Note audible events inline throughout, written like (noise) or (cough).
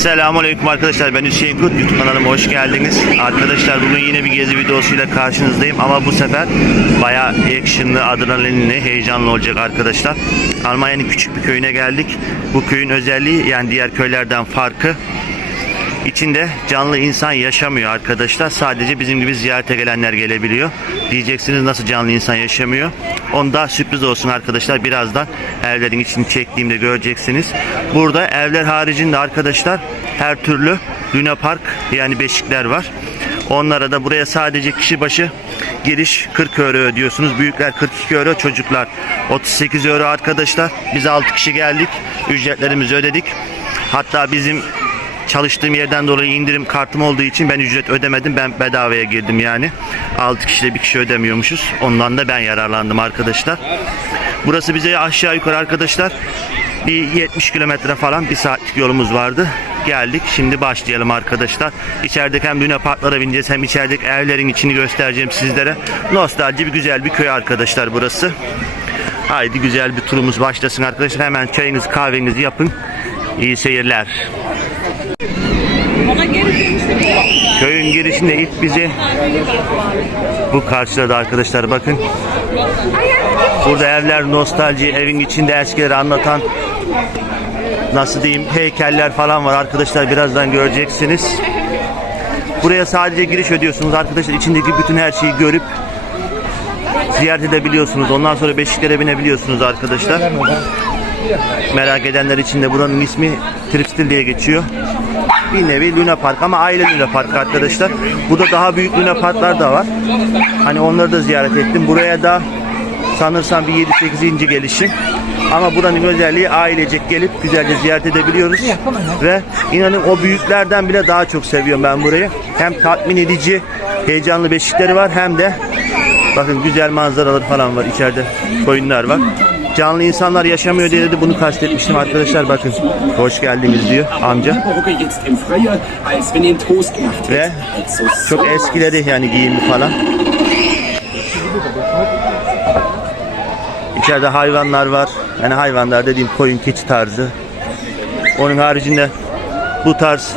Selamünaleyküm arkadaşlar ben Hüseyin Kut YouTube kanalıma hoş geldiniz. Arkadaşlar bugün yine bir gezi videosuyla karşınızdayım ama bu sefer bayağı actionlı, adrenalinli, heyecanlı olacak arkadaşlar. Almanya'nın küçük bir köyüne geldik. Bu köyün özelliği yani diğer köylerden farkı İçinde canlı insan yaşamıyor arkadaşlar. Sadece bizim gibi ziyarete gelenler gelebiliyor. Diyeceksiniz nasıl canlı insan yaşamıyor. Onda sürpriz olsun arkadaşlar. Birazdan evlerin içini çektiğimde göreceksiniz. Burada evler haricinde arkadaşlar her türlü Luna Park yani beşikler var. Onlara da buraya sadece kişi başı giriş 40 euro ödüyorsunuz. Büyükler 42 euro, çocuklar 38 euro arkadaşlar. Biz 6 kişi geldik. Ücretlerimizi ödedik. Hatta bizim çalıştığım yerden dolayı indirim kartım olduğu için ben ücret ödemedim. Ben bedavaya girdim yani. 6 kişide bir kişi ödemiyormuşuz. Ondan da ben yararlandım arkadaşlar. Burası bize aşağı yukarı arkadaşlar bir 70 kilometre falan bir saatlik yolumuz vardı. Geldik. Şimdi başlayalım arkadaşlar. İçerideki hem Luna Parklara bineceğiz hem içerideki evlerin içini göstereceğim sizlere. Nostalji bir güzel bir köy arkadaşlar burası. Haydi güzel bir turumuz başlasın arkadaşlar. Hemen çayınızı kahvenizi yapın. İyi seyirler. Köyün girişinde ilk bizi bu karşıladı arkadaşlar bakın. Burada evler nostalji, evin içinde eskileri anlatan nasıl diyeyim heykeller falan var arkadaşlar birazdan göreceksiniz. Buraya sadece giriş ödüyorsunuz arkadaşlar içindeki bütün her şeyi görüp ziyaret edebiliyorsunuz. Ondan sonra beşiklere binebiliyorsunuz arkadaşlar. Merak edenler için de buranın ismi Tripstil diye geçiyor. Bir nevi Luna Park ama aile Luna Park arkadaşlar. Burada daha büyük Luna Parklar da var. Hani onları da ziyaret ettim. Buraya da sanırsam bir 7-8. gelişim. Ama buranın özelliği ailecek gelip güzelce ziyaret edebiliyoruz. Ve inanın o büyüklerden bile daha çok seviyorum ben burayı. Hem tatmin edici, heyecanlı beşikleri var hem de bakın güzel manzaralar falan var içeride. Koyunlar var. Canlı insanlar yaşamıyor diye de bunu kastetmiştim arkadaşlar bakın. Hoş geldiniz diyor amca. Ve çok eskileri yani giyimli falan. İçeride hayvanlar var. Yani hayvanlar dediğim koyun keçi tarzı. Onun haricinde bu tarz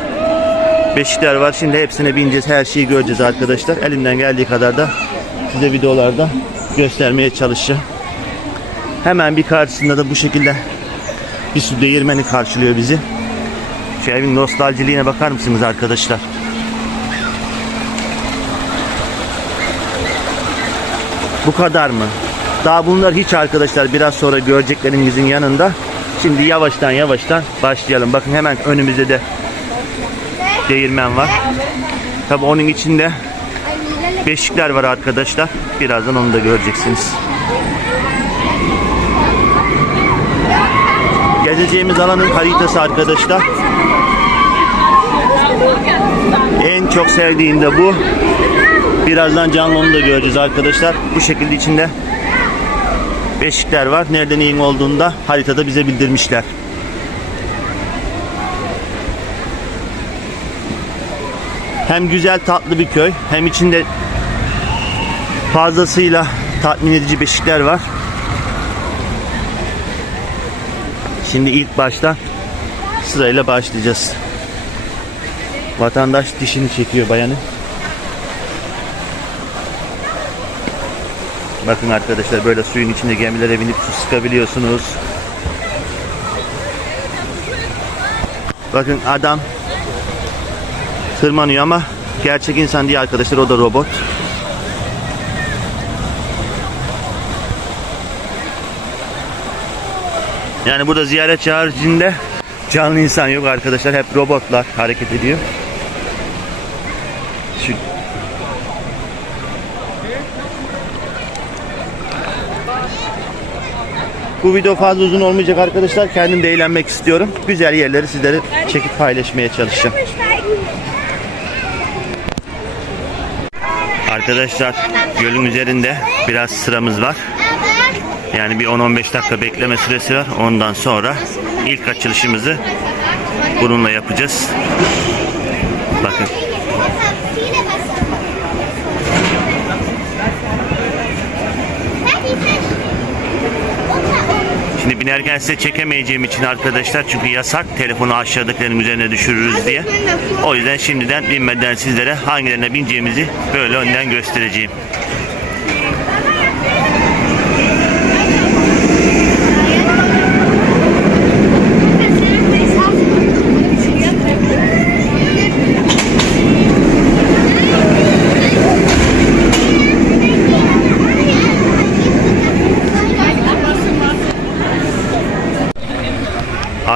beşikler var. Şimdi hepsine bineceğiz. Her şeyi göreceğiz arkadaşlar. Elimden geldiği kadar da size videolarda göstermeye çalışacağım. Hemen bir karşısında da bu şekilde bir su değirmeni karşılıyor bizi. Şu evin nostaljiliğine bakar mısınız arkadaşlar? Bu kadar mı? Daha bunlar hiç arkadaşlar biraz sonra göreceklerimizin yanında. Şimdi yavaştan yavaştan başlayalım. Bakın hemen önümüzde de değirmen var. Tabi onun içinde beşikler var arkadaşlar. Birazdan onu da göreceksiniz. Gezeceğimiz alanın haritası arkadaşlar. En çok sevdiğim de bu. Birazdan canlı onu da göreceğiz arkadaşlar. Bu şekilde içinde beşikler var. Nerede neyin olduğunu da haritada bize bildirmişler. Hem güzel tatlı bir köy hem içinde fazlasıyla tatmin edici beşikler var. Şimdi ilk başta sırayla başlayacağız. Vatandaş dişini çekiyor bayanı. Bakın arkadaşlar böyle suyun içinde gemilere binip su sıkabiliyorsunuz. Bakın adam tırmanıyor ama gerçek insan değil arkadaşlar o da robot. Yani burada ziyaretçi haricinde canlı insan yok arkadaşlar. Hep robotlar hareket ediyor. Şu Bu video fazla uzun olmayacak arkadaşlar. Kendim de eğlenmek istiyorum. Güzel yerleri sizlere çekip paylaşmaya çalışacağım. Arkadaşlar gölün üzerinde biraz sıramız var. Yani bir 10-15 dakika bekleme süresi var. Ondan sonra ilk açılışımızı bununla yapacağız. Bakın. Şimdi binerken size çekemeyeceğim için arkadaşlar çünkü yasak telefonu aşağıdakilerin üzerine düşürürüz diye. O yüzden şimdiden binmeden sizlere hangilerine bineceğimizi böyle önden göstereceğim.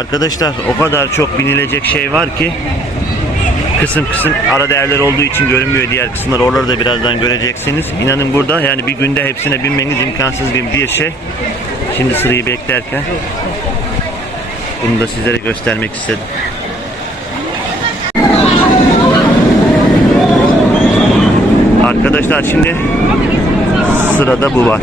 Arkadaşlar o kadar çok binilecek şey var ki kısım kısım ara değerler olduğu için görünmüyor diğer kısımlar oraları da birazdan göreceksiniz. İnanın burada yani bir günde hepsine binmeniz imkansız bir, bir şey. Şimdi sırayı beklerken bunu da sizlere göstermek istedim. Arkadaşlar şimdi sırada bu var.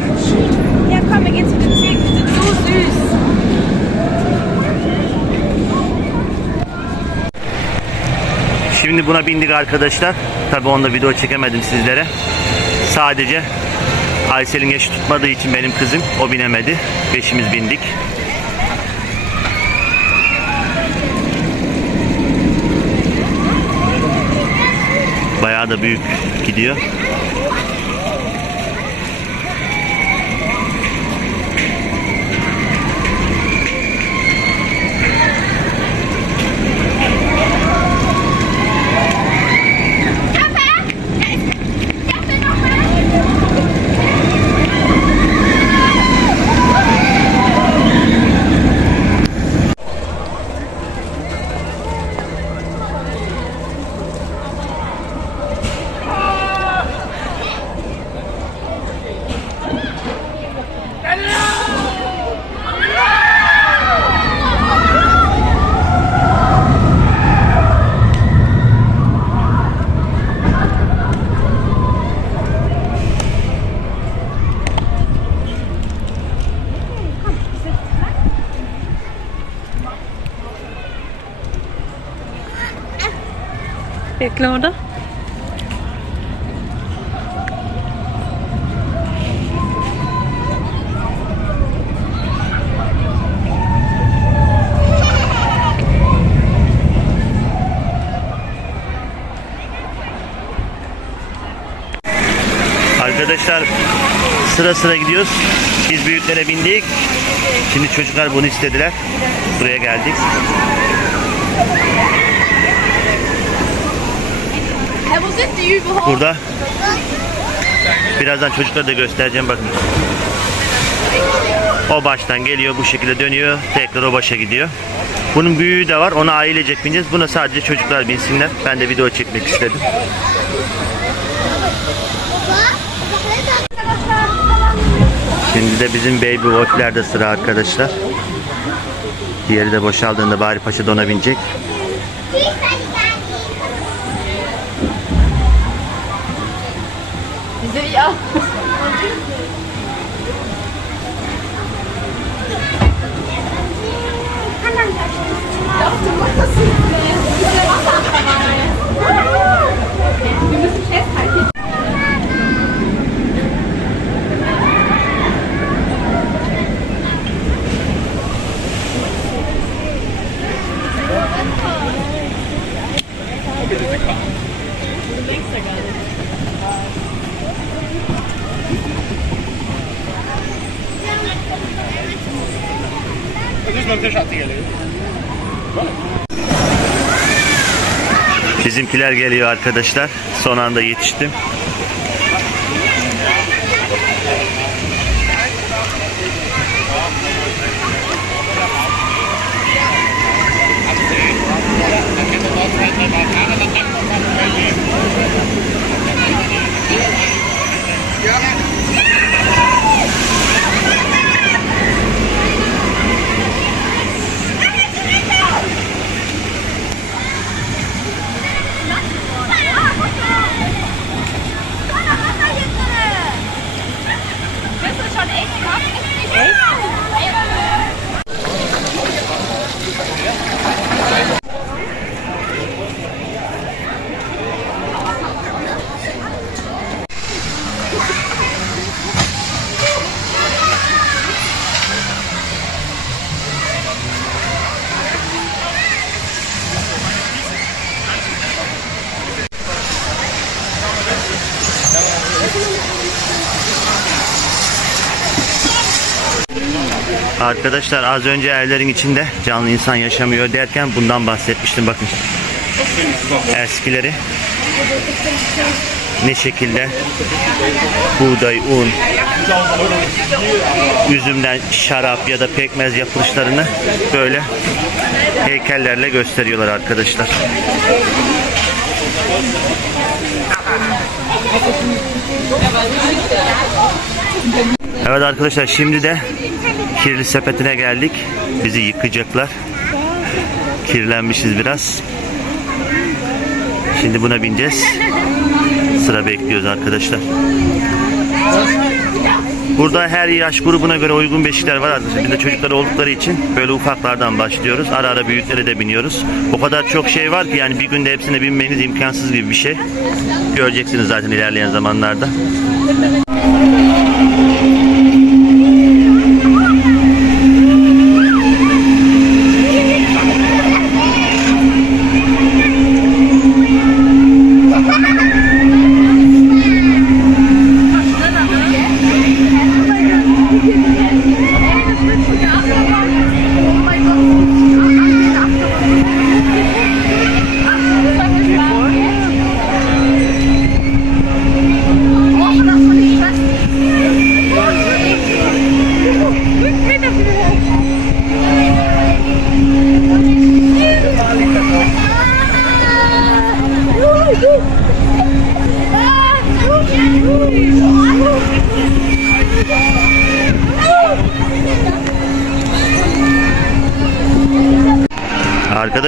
Şimdi buna bindik arkadaşlar. Tabi onda video çekemedim sizlere. Sadece Aysel'in yaşı tutmadığı için benim kızım o binemedi. Beşimiz bindik. Bayağı da büyük gidiyor. Bekle orada. Arkadaşlar sıra sıra gidiyoruz. Biz büyüklere bindik. Şimdi çocuklar bunu istediler. Buraya geldik. Burada birazdan çocuklara da göstereceğim bakın. O baştan geliyor bu şekilde dönüyor. Tekrar o başa gidiyor. Bunun büyüğü de var. Ona ailecek bineceğiz. Buna sadece çocuklar binsinler. Ben de video çekmek istedim. Şimdi de bizim Baby Wolf'lerde sıra arkadaşlar. Diğeri de boşaldığında Bari Paşa da ona binecek. Diese geliyor arkadaşlar. Son anda yetiştim. Yeah. Arkadaşlar az önce evlerin içinde canlı insan yaşamıyor derken bundan bahsetmiştim bakın. Eskileri ne şekilde buğday, un, üzümden şarap ya da pekmez yapılışlarını böyle heykellerle gösteriyorlar arkadaşlar. Evet arkadaşlar şimdi de kirli sepetine geldik. Bizi yıkayacaklar. Kirlenmişiz biraz. Şimdi buna bineceğiz. Sıra bekliyoruz arkadaşlar. Burada her yaş grubuna göre uygun beşikler var arkadaşlar. Biz de çocuklar oldukları için böyle ufaklardan başlıyoruz. Ara ara büyüklere de biniyoruz. O kadar çok şey var ki yani bir günde hepsine binmeniz imkansız gibi bir şey. Göreceksiniz zaten ilerleyen zamanlarda.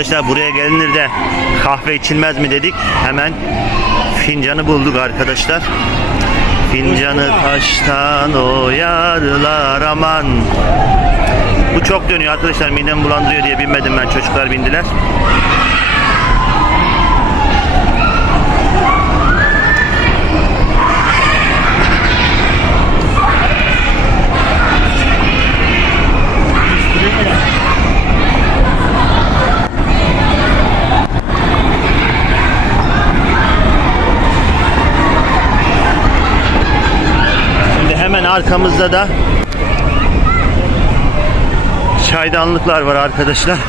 Arkadaşlar buraya gelinir de kahve içilmez mi dedik. Hemen fincanı bulduk arkadaşlar. Fincanı taştan oyarlar aman. Bu çok dönüyor arkadaşlar midem bulandırıyor diye binmedim ben çocuklar bindiler. Arkamızda da çaydanlıklar var arkadaşlar. (laughs)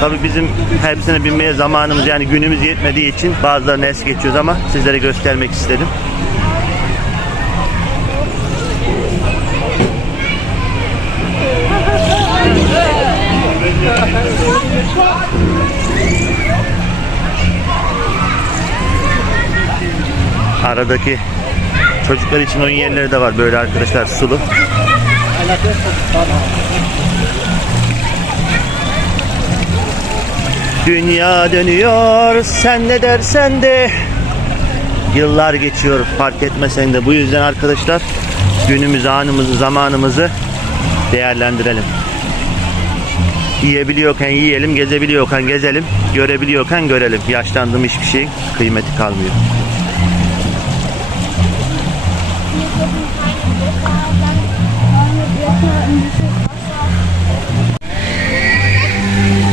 Tabii bizim hepsine binmeye zamanımız yani günümüz yetmediği için bazılarını es geçiyoruz ama sizlere göstermek istedim. Aradaki çocuklar için oyun yerleri de var böyle arkadaşlar sulu. Dünya dönüyor sen ne dersen de Yıllar geçiyor fark etmesen de bu yüzden arkadaşlar günümüzü anımızı zamanımızı değerlendirelim. Yiyebiliyorken yiyelim, gezebiliyorken gezelim, görebiliyorken görelim. Yaşlandığım hiçbir şeyin kıymeti kalmıyor.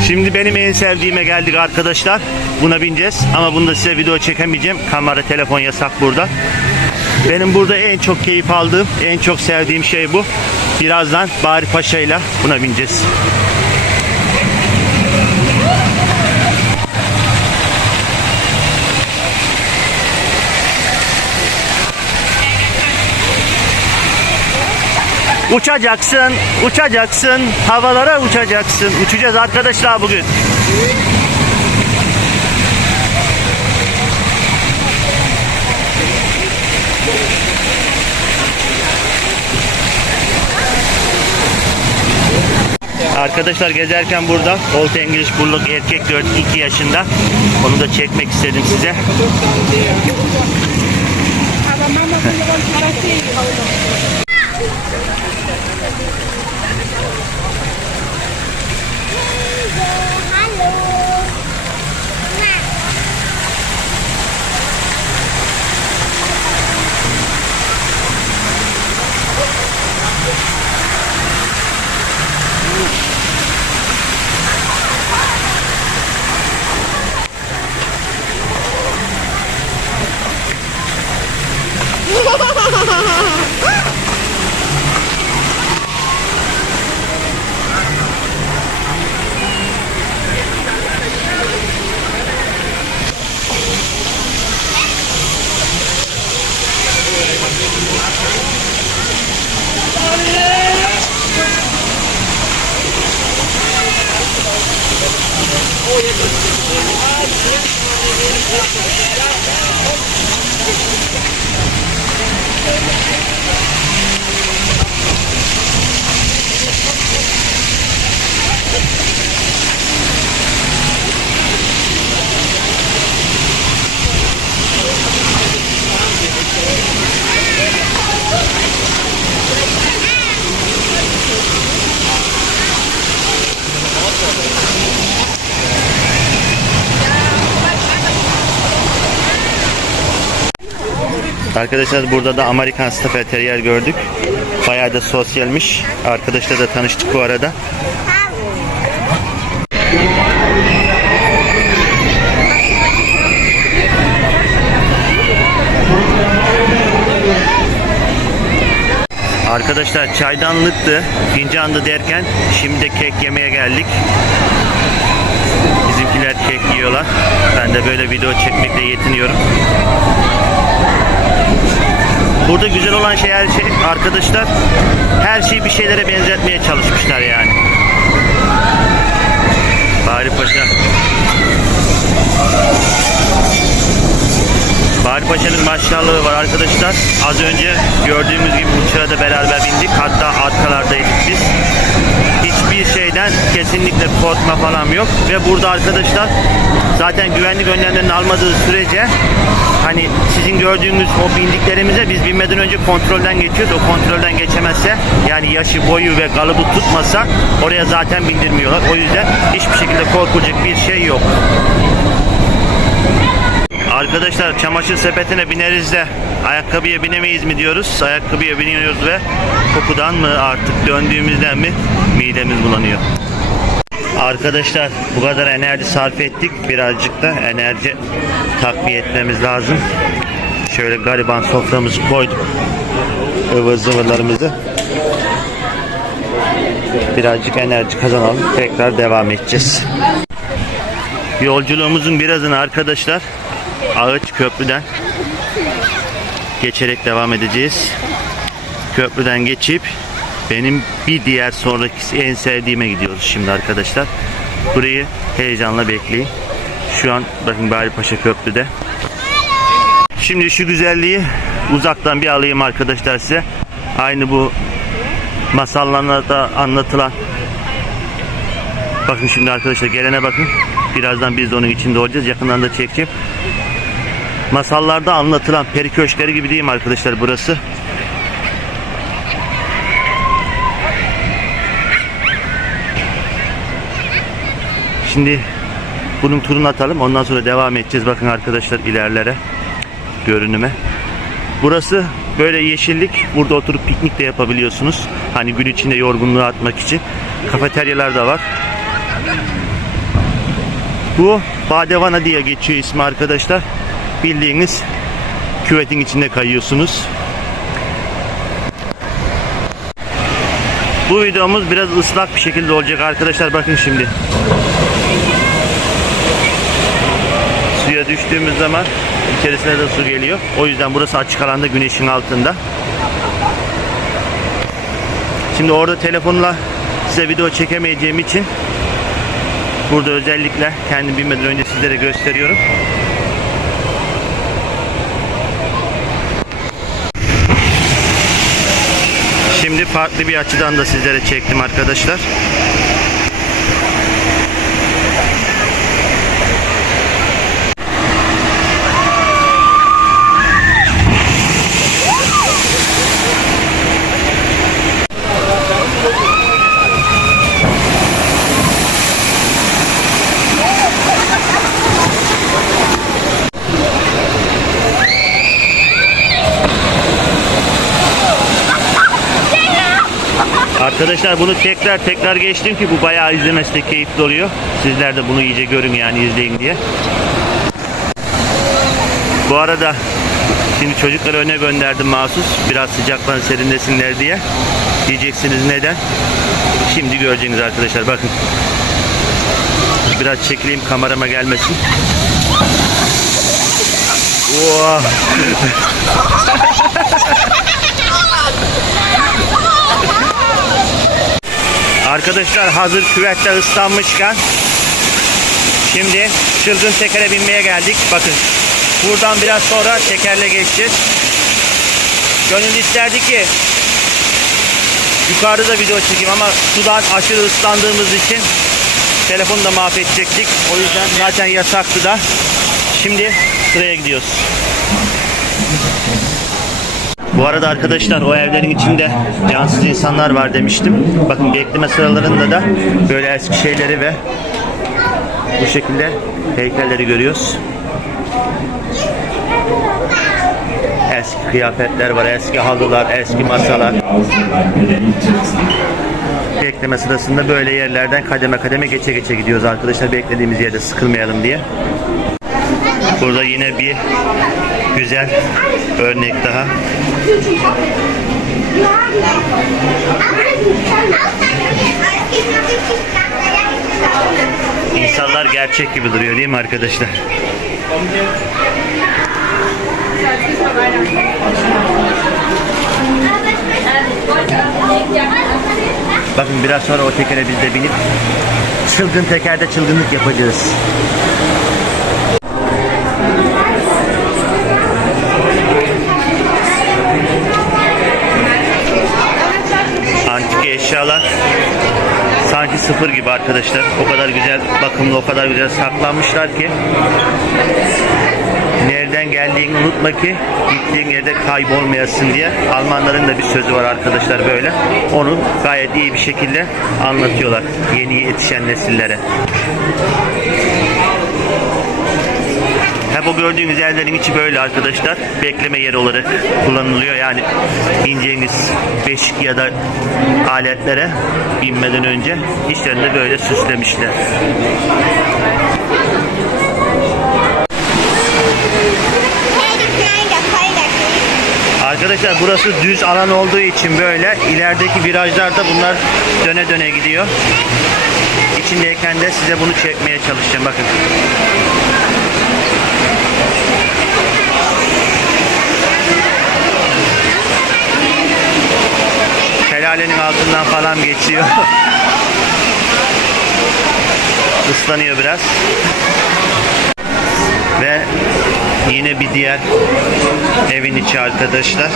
Şimdi benim en sevdiğime geldik arkadaşlar. Buna bineceğiz ama bunda size video çekemeyeceğim. Kamera, telefon yasak burada. Benim burada en çok keyif aldığım, en çok sevdiğim şey bu. Birazdan Bari Paşa'yla buna bineceğiz. Uçacaksın, uçacaksın, havalara uçacaksın. Uçacağız arkadaşlar bugün. Arkadaşlar gezerken burada Old English Bulldog erkek 4 2 yaşında. Onu da çekmek istedim size. Hello. Arkadaşlar burada da Amerikan Staffel gördük. Bayağı da sosyalmiş. Arkadaşla da tanıştık bu arada. Arkadaşlar çaydanlıktı, fincandı derken şimdi de kek yemeye geldik. Bizimkiler kek yiyorlar. Ben de böyle video çekmekle yetiniyorum. Burada güzel olan şey her şey arkadaşlar her şeyi bir şeylere benzetmeye çalışmışlar yani. Bari Paşa. Bari Paşa'nın maşallahı var arkadaşlar. Az önce gördüğümüz gibi uçağa da beraber bindik. Hatta arkalardaydık biz. Hiçbir şeyden kesinlikle korkma falan yok. Ve burada arkadaşlar zaten güvenlik önlemlerini almadığı sürece hani sizin gördüğünüz o bindiklerimize biz binmeden önce kontrolden geçiyoruz. O kontrolden geçemezse yani yaşı, boyu ve kalıbı tutmasa oraya zaten bindirmiyorlar. O yüzden hiçbir şekilde korkulacak bir şey yok. Arkadaşlar çamaşır sepetine bineriz de ayakkabıya binemeyiz mi diyoruz. Ayakkabıya biniyoruz ve kokudan mı artık döndüğümüzden mi midemiz bulanıyor. Arkadaşlar bu kadar enerji sarf ettik. Birazcık da enerji takviye etmemiz lazım. Şöyle gariban soframızı koyduk. ıvır zıvırlarımızı. Birazcık enerji kazanalım. Tekrar devam edeceğiz. Yolculuğumuzun birazını arkadaşlar Ağaç Köprü'den geçerek devam edeceğiz. Köprüden geçip benim bir diğer sonraki en sevdiğime gidiyoruz şimdi arkadaşlar. Burayı heyecanla bekleyin. Şu an bakın Baripaşa Köprü'de. Şimdi şu güzelliği uzaktan bir alayım arkadaşlar size. Aynı bu masallarda anlatılan Bakın şimdi arkadaşlar gelene bakın. Birazdan biz de onun içinde olacağız. Yakından da çekeceğim. Masallarda anlatılan peri köşkleri gibi değil mi arkadaşlar burası? Şimdi bunun turunu atalım. Ondan sonra devam edeceğiz. Bakın arkadaşlar ilerlere görünüme. Burası böyle yeşillik. Burada oturup piknik de yapabiliyorsunuz. Hani gün içinde yorgunluğu atmak için. Kafeteryalar da var. Bu Badevana diye geçiyor ismi arkadaşlar. Bildiğiniz küvetin içinde kayıyorsunuz. Bu videomuz biraz ıslak bir şekilde olacak arkadaşlar. Bakın şimdi. Suya düştüğümüz zaman içerisine de su geliyor. O yüzden burası açık alanda güneşin altında. Şimdi orada telefonla size video çekemeyeceğim için burada özellikle kendim bilmeden önce sizlere gösteriyorum. Farklı bir açıdan da sizlere çektim arkadaşlar. Arkadaşlar bunu tekrar tekrar geçtim ki bu bayağı izlemesi de keyifli oluyor. Sizler de bunu iyice görün yani izleyin diye. Bu arada şimdi çocukları öne gönderdim mahsus. Biraz sıcaktan serinlesinler diye. Diyeceksiniz neden? Şimdi göreceksiniz arkadaşlar bakın. Biraz çekileyim kamerama gelmesin. Wow. (laughs) Arkadaşlar hazır küvette ıslanmışken Şimdi çılgın tekere binmeye geldik. Bakın buradan biraz sonra tekerle geçeceğiz. Gönül isterdi ki yukarıda da video çekeyim ama sudan aşırı ıslandığımız için telefonu da mahvedecektik. O yüzden zaten yasaktı da. Şimdi sıraya gidiyoruz. Bu arada arkadaşlar o evlerin içinde cansız insanlar var demiştim. Bakın bekleme sıralarında da böyle eski şeyleri ve bu şekilde heykelleri görüyoruz. Eski kıyafetler var, eski halılar, eski masalar. Bekleme sırasında böyle yerlerden kademe kademe geçe geçe gidiyoruz arkadaşlar. Beklediğimiz yerde sıkılmayalım diye. Burada yine bir güzel örnek daha. İnsanlar gerçek gibi duruyor değil mi arkadaşlar? Bakın biraz sonra o tekere biz de binip çılgın tekerde çılgınlık yapacağız. Eşyalar sanki sıfır gibi arkadaşlar. O kadar güzel bakımlı, o kadar güzel saklanmışlar ki nereden geldiğini unutma ki gittiğin yerde kaybolmayasın diye Almanların da bir sözü var arkadaşlar böyle. Onu gayet iyi bir şekilde anlatıyorlar yeni yetişen nesillere. Hep o gördüğünüz yerlerin içi böyle arkadaşlar. Bekleme yeri olarak kullanılıyor. Yani ineceğiniz beşik ya da aletlere binmeden önce içlerinde böyle süslemişler. Arkadaşlar burası düz alan olduğu için böyle ilerideki virajlarda bunlar döne döne gidiyor. İçindeyken de size bunu çekmeye çalışacağım bakın. Şelalenin altından falan geçiyor. (laughs) Islanıyor biraz. Ve yine bir diğer evin içi arkadaşlar.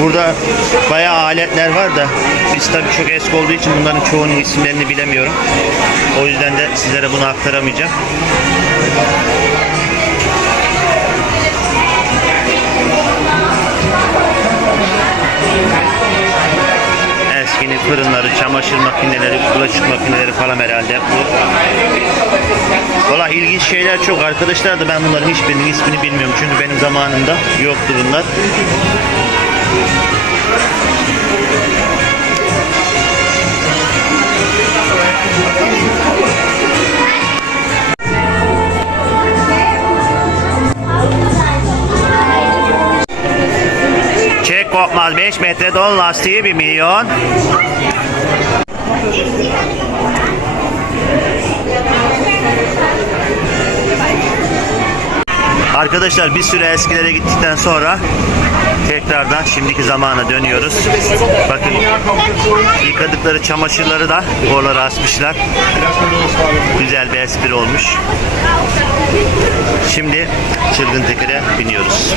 Burada bayağı aletler var da biz tabii çok eski olduğu için bunların çoğunun isimlerini bilemiyorum. O yüzden de sizlere bunu aktaramayacağım. Eskinin fırınları, çamaşır makineleri, bulaşık makineleri falan herhalde. Valla ilginç şeyler çok. Arkadaşlar da ben bunların hiçbirinin ismini bilmiyorum. Çünkü benim zamanımda yoktu bunlar. Çek kopmaz 5 metre don lastiği 1 milyon. Arkadaşlar bir süre eskilere gittikten sonra tekrardan şimdiki zamana dönüyoruz. Bakın yıkadıkları çamaşırları da oralara asmışlar. Güzel bir espri olmuş. Şimdi çılgın tekere biniyoruz.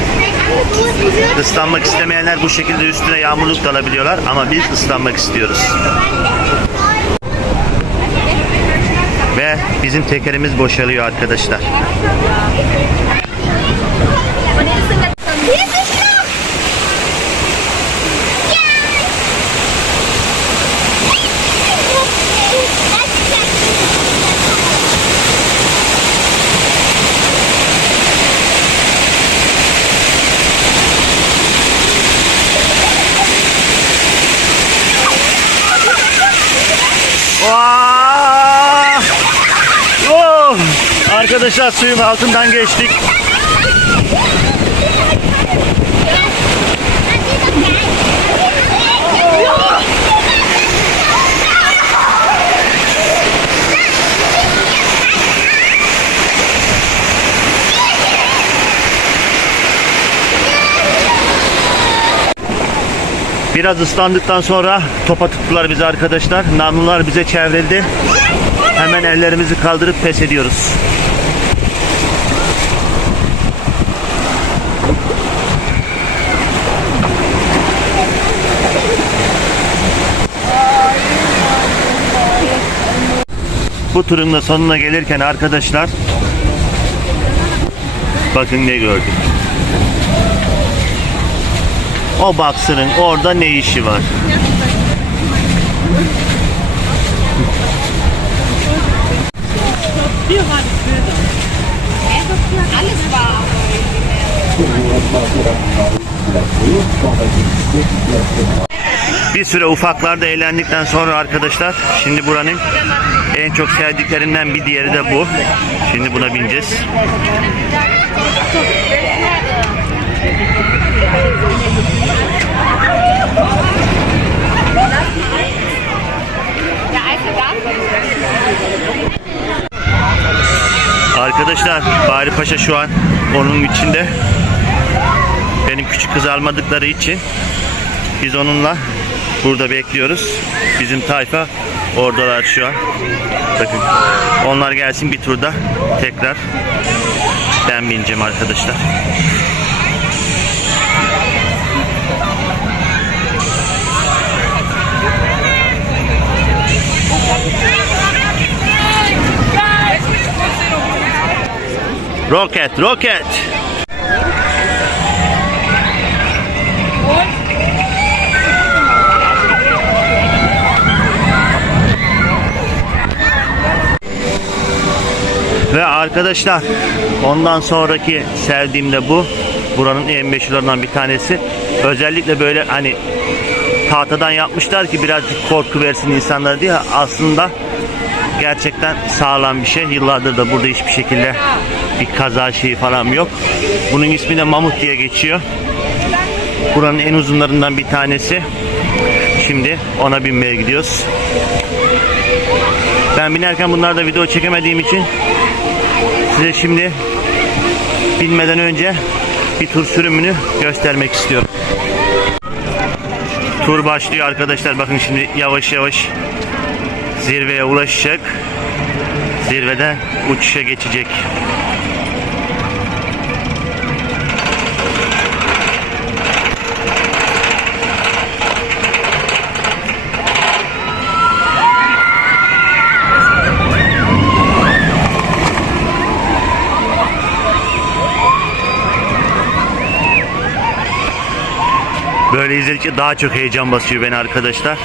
Islanmak istemeyenler bu şekilde üstüne yağmurluk da alabiliyorlar ama biz ıslanmak istiyoruz. Ve bizim tekerimiz boşalıyor arkadaşlar. Oh! Arkadaşlar suyun altından geçtik. Biraz ıslandıktan sonra topa tuttular bizi arkadaşlar. Namlular bize çevrildi. hemen ellerimizi kaldırıp pes ediyoruz. Bu turun da sonuna gelirken arkadaşlar bakın ne gördük. O baksırın orada ne işi var? Bir süre ufaklarda eğlendikten sonra arkadaşlar şimdi buranın en çok sevdiklerinden bir diğeri de bu. Şimdi buna bineceğiz. Arkadaşlar Bari Paşa şu an onun içinde. Benim küçük kız almadıkları için biz onunla burada bekliyoruz. Bizim tayfa oradalar şu an. Bakın onlar gelsin bir turda tekrar ben bineceğim arkadaşlar. Roket, roket. Ve arkadaşlar ondan sonraki sevdiğim de bu. Buranın en meşhurlarından bir tanesi. Özellikle böyle hani tahtadan yapmışlar ki birazcık korku versin insanlara diye aslında gerçekten sağlam bir şey. Yıllardır da burada hiçbir şekilde bir kaza şeyi falan yok. Bunun ismi de Mamut diye geçiyor. Buranın en uzunlarından bir tanesi. Şimdi ona binmeye gidiyoruz. Ben binerken bunlarda video çekemediğim için size şimdi binmeden önce bir tur sürümünü göstermek istiyorum. Tur başlıyor arkadaşlar. Bakın şimdi yavaş yavaş zirveye ulaşacak. Zirvede uçuşa geçecek. Böyle izledikçe daha çok heyecan basıyor beni arkadaşlar.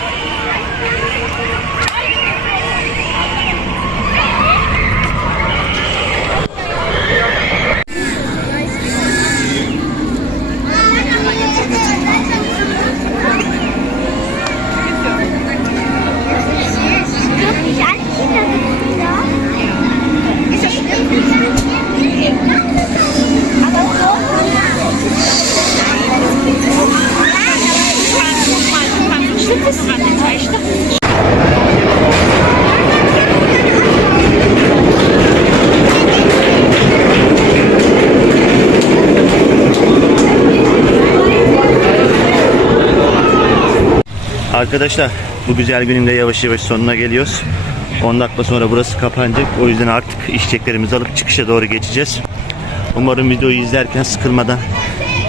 Arkadaşlar bu güzel günün de yavaş yavaş sonuna geliyoruz. 10 dakika sonra burası kapanacak. O yüzden artık içeceklerimizi alıp çıkışa doğru geçeceğiz. Umarım videoyu izlerken sıkılmadan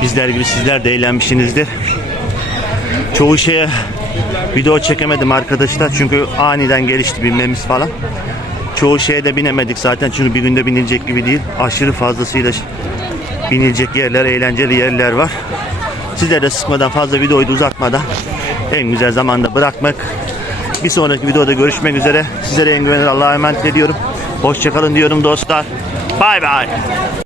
bizler gibi sizler de eğlenmişsinizdir. Çoğu şeye video çekemedim arkadaşlar çünkü aniden gelişti binmemiz falan. Çoğu şeye de binemedik zaten çünkü bir günde binilecek gibi değil. Aşırı fazlasıyla binilecek yerler, eğlenceli yerler var. Sizler de sıkmadan fazla videoyu da uzatmadan en güzel zamanda bırakmak. Bir sonraki videoda görüşmek üzere. Sizlere en güvenilir Allah'a emanet ediyorum. Hoşçakalın diyorum dostlar. Bay bay.